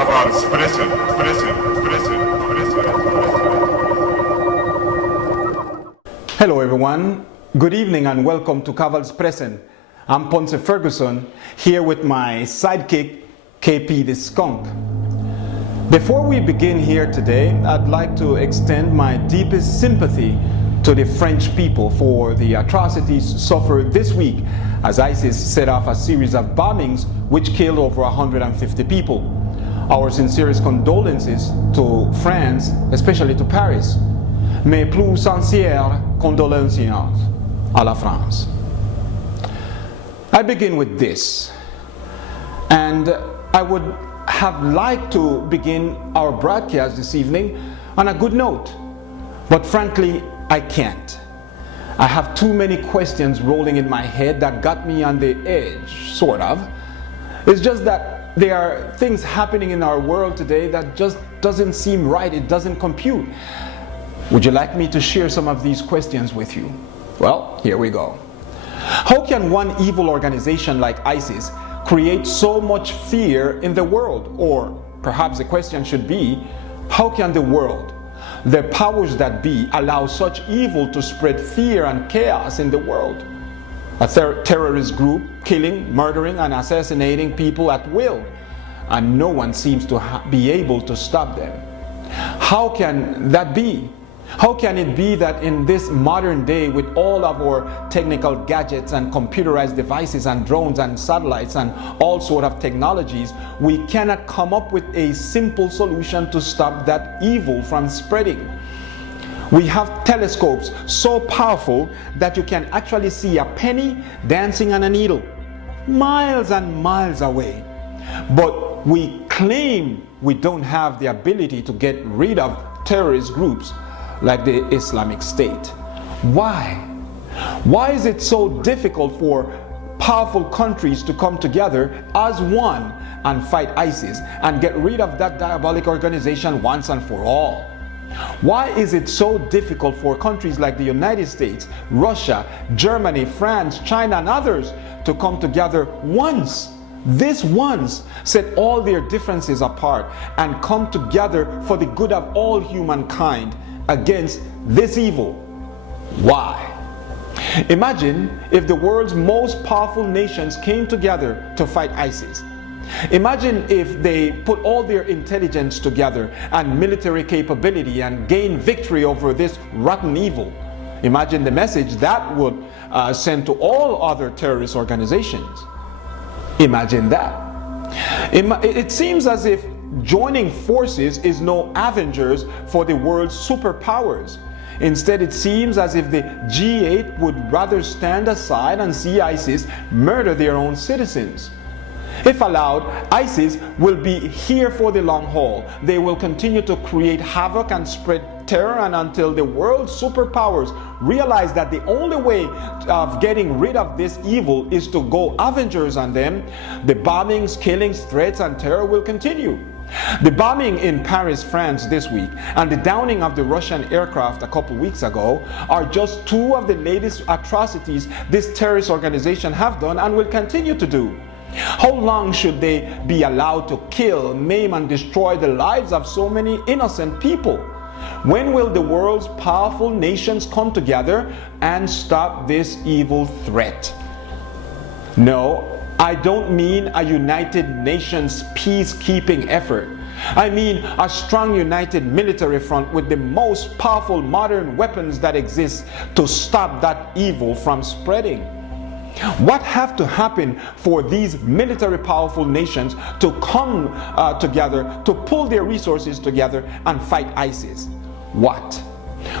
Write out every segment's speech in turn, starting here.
Kavalspressen. Hello everyone, good evening and welcome to Kavalspressen. I'm Ponce Ferguson, here with my sidekick, KP the Skunk. Before we begin here today, I'd like to extend my deepest sympathy to the French people for the atrocities suffered this week as ISIS set off a series of bombings which killed over 150 people. Our sincerest condolences to France, especially to Paris. Mes plus sincères condoléances à la France. I begin with this, and I would have liked to begin our broadcast this evening on a good note, but frankly, I can't. I have too many questions rolling in my head that got me on the edge, sort of. It's just that there are things happening in our world today that just doesn't seem right, it doesn't compute. Would you like me to share some of these questions with you? Well, here we go. How can one evil organization like ISIS create so much fear in the world? Or perhaps the question should be, how can the world, the powers that be, allow such evil to spread fear and chaos in the world? A terrorist group killing, murdering, and assassinating people at will, and no one seems to be able to stop them. How can that be? How can it be that in this modern day, with all of our technical gadgets and computerized devices and drones and satellites and all sort of technologies, we cannot come up with a simple solution to stop that evil from spreading? We have telescopes so powerful that you can actually see a penny dancing on a needle, miles and miles away. But we claim we don't have the ability to get rid of terrorist groups like the Islamic State. Why? Why is it so difficult for powerful countries to come together as one and fight ISIS and get rid of that diabolic organization once and for all? Why is it so difficult for countries like the United States, Russia, Germany, France, China, and others to come together once? This once, set all their differences apart and come together for the good of all humankind against this evil. Why? Imagine if the world's most powerful nations came together to fight ISIS. Imagine if they put all their intelligence together and military capability and gain victory over this rotten evil. Imagine the message that would send to all other terrorist organizations. Imagine that. It seems as if joining forces is no Avengers for the world's superpowers. Instead, it seems as if the G8 would rather stand aside and see ISIS murder their own citizens. If allowed, ISIS will be here for the long haul. They will continue to create havoc and spread terror, and until the world's superpowers realize that the only way of getting rid of this evil is to go Avengers on them, the bombings, killings, threats, and terror will continue. The bombing in Paris, France this week and the downing of the Russian aircraft a couple weeks ago are just two of the latest atrocities this terrorist organization have done and will continue to do. How long should they be allowed to kill, maim, and destroy the lives of so many innocent people? When will the world's powerful nations come together and stop this evil threat? No, I don't mean a United Nations peacekeeping effort. I mean a strong united military front with the most powerful modern weapons that exist to stop that evil from spreading. What have to happen for these military powerful nations to come together, to pull their resources together and fight ISIS? What?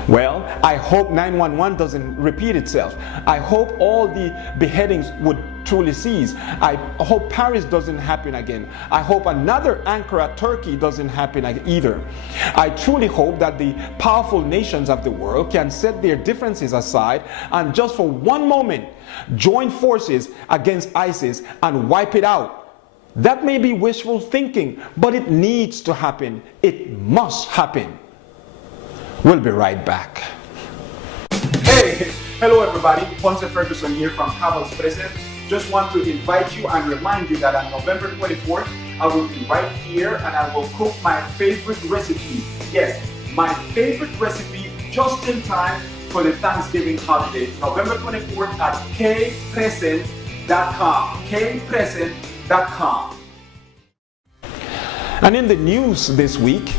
Well, I hope 911 doesn't repeat itself. I hope all the beheadings would truly cease. I hope Paris doesn't happen again. I hope another Ankara, Turkey doesn't happen either. I truly hope that the powerful nations of the world can set their differences aside and just for one moment join forces against ISIS and wipe it out. That may be wishful thinking, but it needs to happen. It must happen. We'll be right back. Hey, hello everybody. Ponce Ferguson here from Kavalspressen. Just want to invite you and remind you that on November 24th I will be right here and I will cook my favorite recipe. Yes, my favorite recipe just in time for the Thanksgiving holiday, November 24th at kpresent.com. kpresent.com. And in the news this week,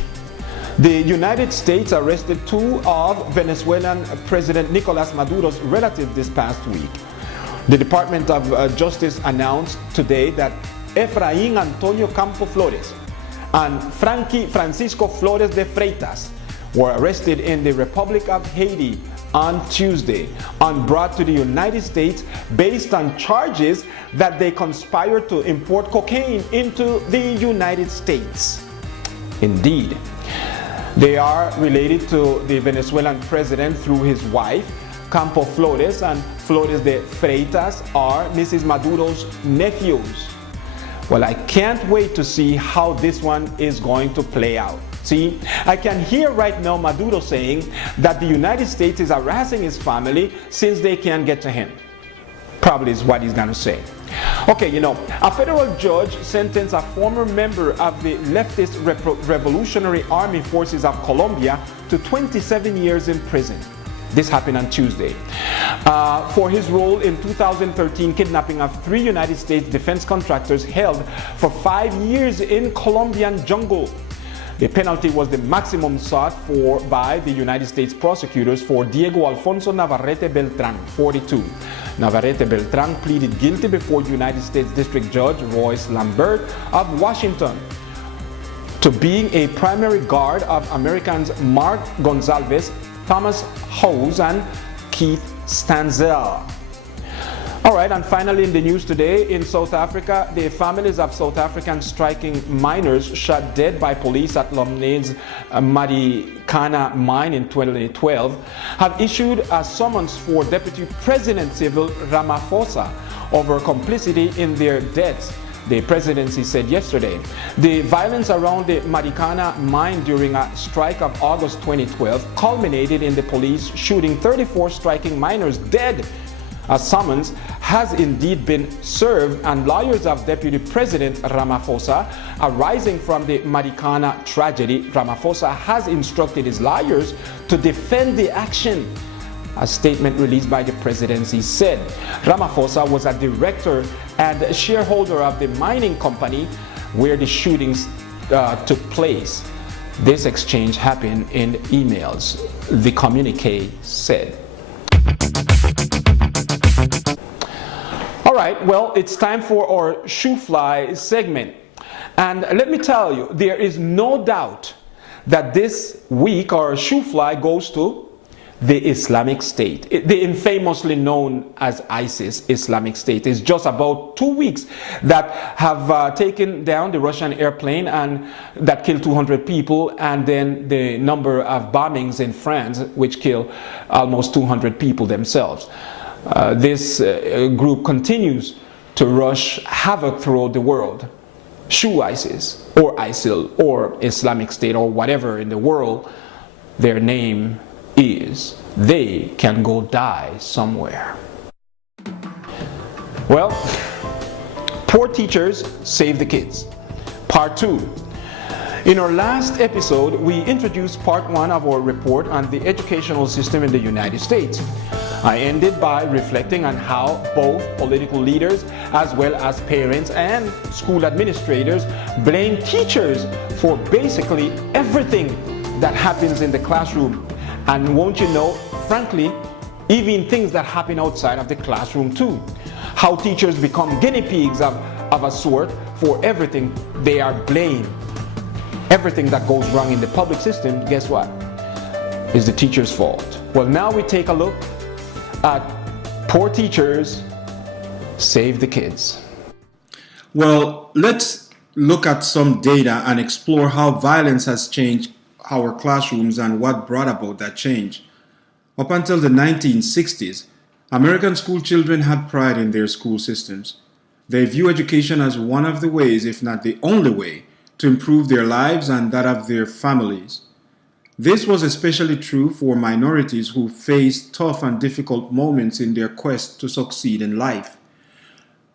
the United States arrested two of Venezuelan President Nicolas Maduro's relatives this past week. The Department of Justice announced today that Efraín Antonio Campo Flores and Francisco Flores de Freitas were arrested in the Republic of Haiti on Tuesday and brought to the United States based on charges that they conspired to import cocaine into the United States. Indeed, they are related to the Venezuelan president through his wife, Campo Flores, and Flores de Freitas are Mrs. Maduro's nephews. Well, I can't wait to see how this one is going to play out. See, I can hear right now Maduro saying that the United States is harassing his family since they can't get to him. Probably is what he's going to say. Okay, a federal judge sentenced a former member of the leftist Revolutionary Army Forces of Colombia to 27 years in prison. This happened on Tuesday. For his role in 2013 kidnapping of 3 United States defense contractors held for 5 years in Colombian jungle. The penalty was the maximum sought for by the United States prosecutors for Diego Alfonso Navarrete Beltran, 42. Navarrete Beltran pleaded guilty before United States District Judge Royce Lambert of Washington to being a primary guard of Americans Mark Gonzalez, Thomas Howes, and Keith Stanzel. All right, and finally in the news today, in South Africa, the families of South African striking miners shot dead by police at Lumley's Marikana mine in 2012 have issued a summons for Deputy President Cyril Ramaphosa over complicity in their deaths, the presidency said yesterday. The violence around the Marikana mine during a strike of August 2012 culminated in the police shooting 34 striking miners dead. A summons has indeed been served, and lawyers of Deputy President Ramaphosa, arising from the Marikana tragedy, Ramaphosa has instructed his lawyers to defend the action. A statement released by the presidency said Ramaphosa was a director and a shareholder of the mining company where the shootings took place. This exchange happened in emails, the communique said. All right, well, it's time for our Shoe Fly segment. And let me tell you, there is no doubt that this week our Shoe Fly goes to the Islamic State, the infamously known as ISIS, Islamic State. It's just about 2 weeks that have taken down the Russian airplane and that killed 200 people, and then the number of bombings in France, which killed almost 200 people themselves. This group continues to rush havoc throughout the world. Shoe ISIS, or ISIL, or Islamic State, or whatever in the world their name is, they can go die somewhere. Well, poor teachers save the kids. Part 2. In our last episode, we introduced part 1 of our report on the educational system in the United States. I ended by reflecting on how both political leaders as well as parents and school administrators blame teachers for basically everything that happens in the classroom. And won't you know, frankly, even things that happen outside of the classroom too. How teachers become guinea pigs of a sort for everything they are blamed. Everything that goes wrong in the public system, guess what? Is the teacher's fault. Well, now we take a look at poor teachers save the kids. Well, let's look at some data and explore how violence has changed our classrooms and what brought about that change. Up until the 1960s, American school children had pride in their school systems. They view education as one of the ways, if not the only way, to improve their lives and that of their families. This was especially true for minorities who faced tough and difficult moments in their quest to succeed in life.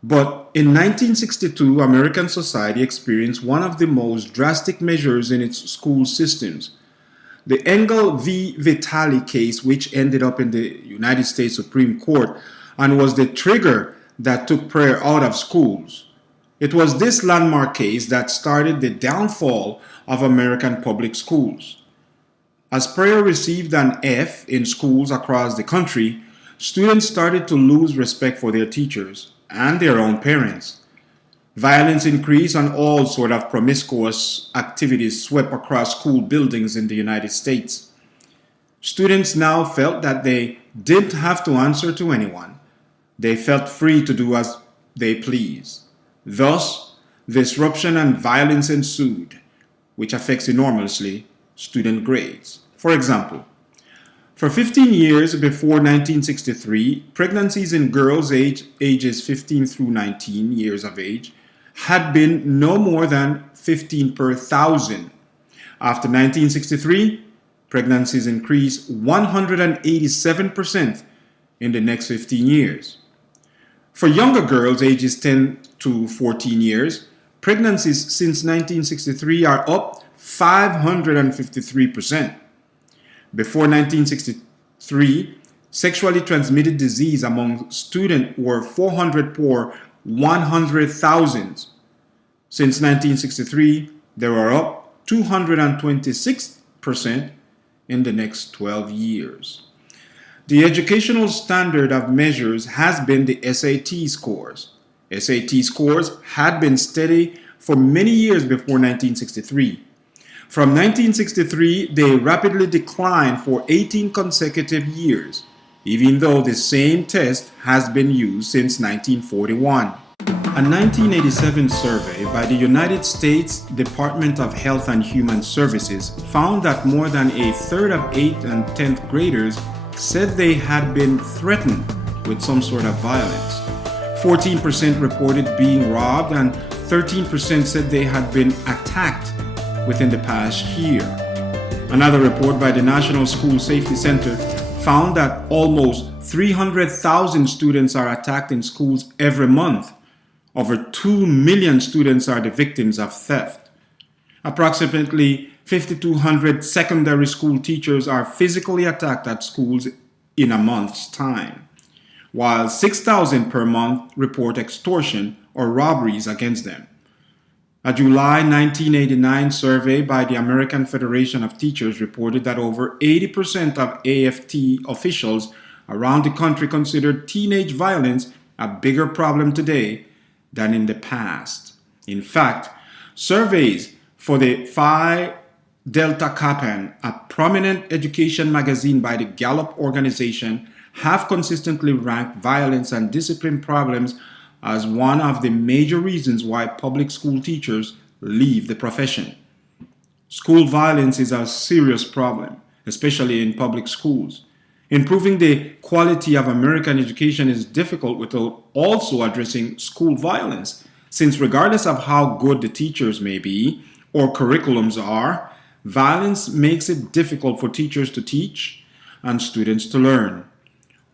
But in 1962, American society experienced one of the most drastic measures in its school systems. The Engel v. Vitale case, which ended up in the United States Supreme Court and was the trigger that took prayer out of schools. It was this landmark case that started the downfall of American public schools. As prayer received an F in schools across the country, students started to lose respect for their teachers and their own parents. Violence increased and all sort of promiscuous activities swept across school buildings in the United States. Students now felt that they didn't have to answer to anyone. They felt free to do as they pleased. Thus, disruption and violence ensued, which affects enormously student grades. For example, for 15 years before 1963, pregnancies in girls ages 15 through 19 years of age had been no more than 15 per thousand. After 1963, pregnancies increased 187% in the next 15 years. For younger girls ages 10 to 14 years, pregnancies since 1963 are up 553%. Before 1963, sexually transmitted disease among students were 400 per 100,000. Since 1963, they were up 226% in the next 12 years. The educational standard of measures has been the SAT scores. SAT scores had been steady for many years before 1963. From 1963, they rapidly declined for 18 consecutive years, even though the same test has been used since 1941. A 1987 survey by the United States Department of Health and Human Services found that more than a third of 8th and 10th graders said they had been threatened with some sort of violence. 14% reported being robbed and 13% said they had been attacked within the past year. Another report by the National School Safety Center found that almost 300,000 students are attacked in schools every month. Over 2 million students are the victims of theft. Approximately 5,200 secondary school teachers are physically attacked at schools in a month's time, while 6,000 per month report extortion or robberies against them. A July 1989 survey by the American Federation of Teachers reported that over 80% of AFT officials around the country considered teenage violence a bigger problem today than in the past. In fact, surveys for the Phi Delta Kappan, a prominent education magazine by the Gallup organization, have consistently ranked violence and discipline problems as one of the major reasons why public school teachers leave the profession. School violence is a serious problem, especially in public schools. Improving the quality of American education is difficult without also addressing school violence, since regardless of how good the teachers may be or curriculums are, violence makes it difficult for teachers to teach and students to learn.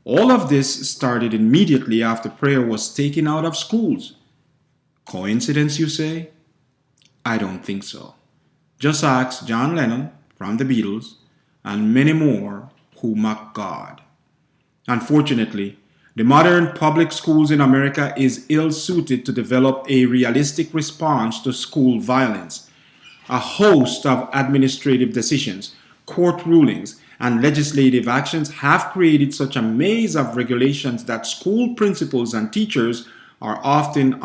All of this started immediately after prayer was taken out of schools. Coincidence, you say? I don't think so. Just ask John Lennon from the Beatles and many more who mock God. Unfortunately, the modern public schools in America is ill-suited to develop a realistic response to school violence. A host of administrative decisions, court rulings, and legislative actions have created such a maze of regulations that school principals and teachers are often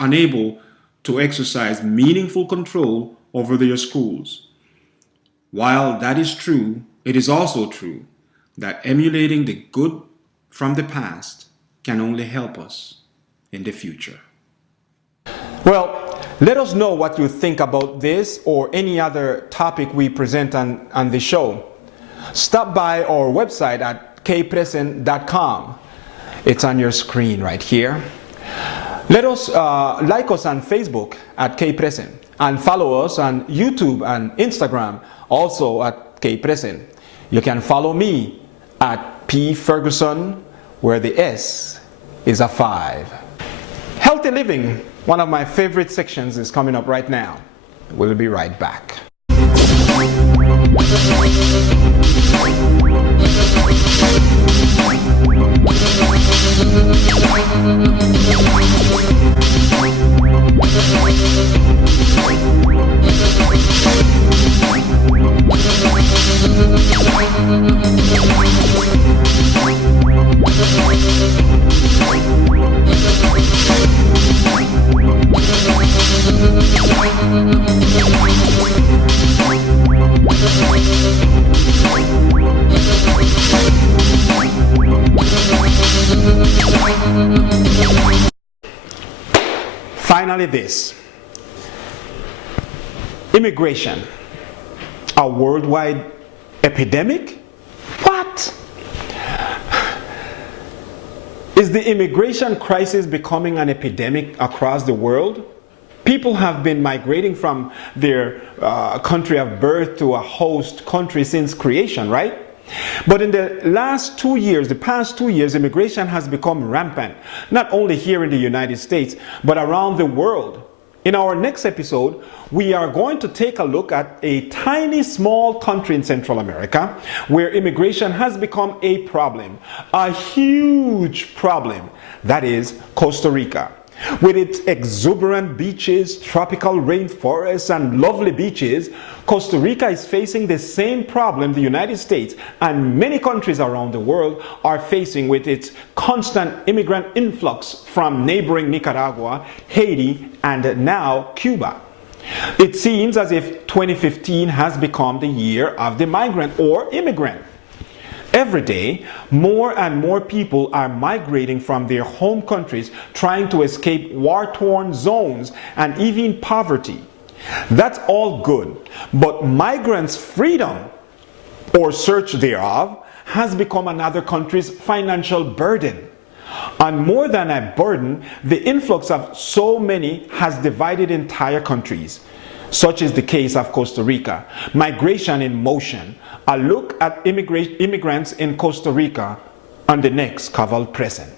unable to exercise meaningful control over their schools. While that is true, it is also true that emulating the good from the past can only help us in the future. Well, let us know what you think about this or any other topic we present on the show. Stop by our website at kpressen.com. It's on your screen right here. Let us like us on Facebook at kpressen and follow us on YouTube and Instagram also at kpressen. You can follow me at P Ferguson, where the S is a 5. Healthy living, one of my favorite sections, is coming up right now. We'll be right back. Finally, this. Immigration. A worldwide epidemic? What? Is the immigration crisis becoming an epidemic across the world? People have been migrating from their country of birth to a host country since creation, right? But in the past 2 years, immigration has become rampant, not only here in the United States, but around the world. In our next episode, we are going to take a look at a tiny, small country in Central America where immigration has become a problem, a huge problem. That is Costa Rica. With its exuberant beaches, tropical rainforests, and lovely beaches, Costa Rica is facing the same problem the United States and many countries around the world are facing with its constant immigrant influx from neighboring Nicaragua, Haiti, and now Cuba. It seems as if 2015 has become the year of the migrant or immigrant. Every day, more and more people are migrating from their home countries, trying to escape war-torn zones and even poverty. That's all good, but migrants' freedom, or search thereof, has become another country's financial burden. And more than a burden, the influx of so many has divided entire countries. Such is the case of Costa Rica. Migration in motion. A look at immigrants in Costa Rica on the next Kavalspressen.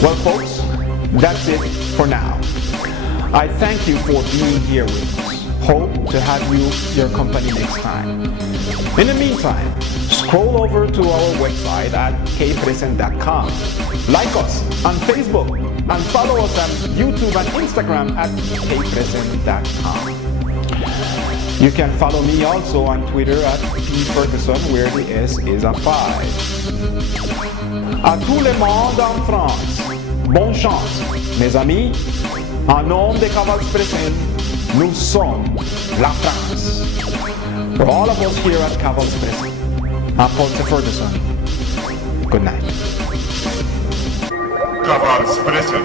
Well, folks, that's it for now. I thank you for being here with us. Hope to have your company next time. In the meantime, scroll over to our website at kavalspressen.com. Like us on Facebook and follow us on YouTube and Instagram at kavalspressen.com. You can follow me also on Twitter at pferguson, where the S is a 5. À tout le monde en France, bonne chance, mes amis. En nom de Kavalspressen, nous sommes la France. For all of us here at Kavalspressen, I'm Paul Ferguson. Good night. Kavalspressen.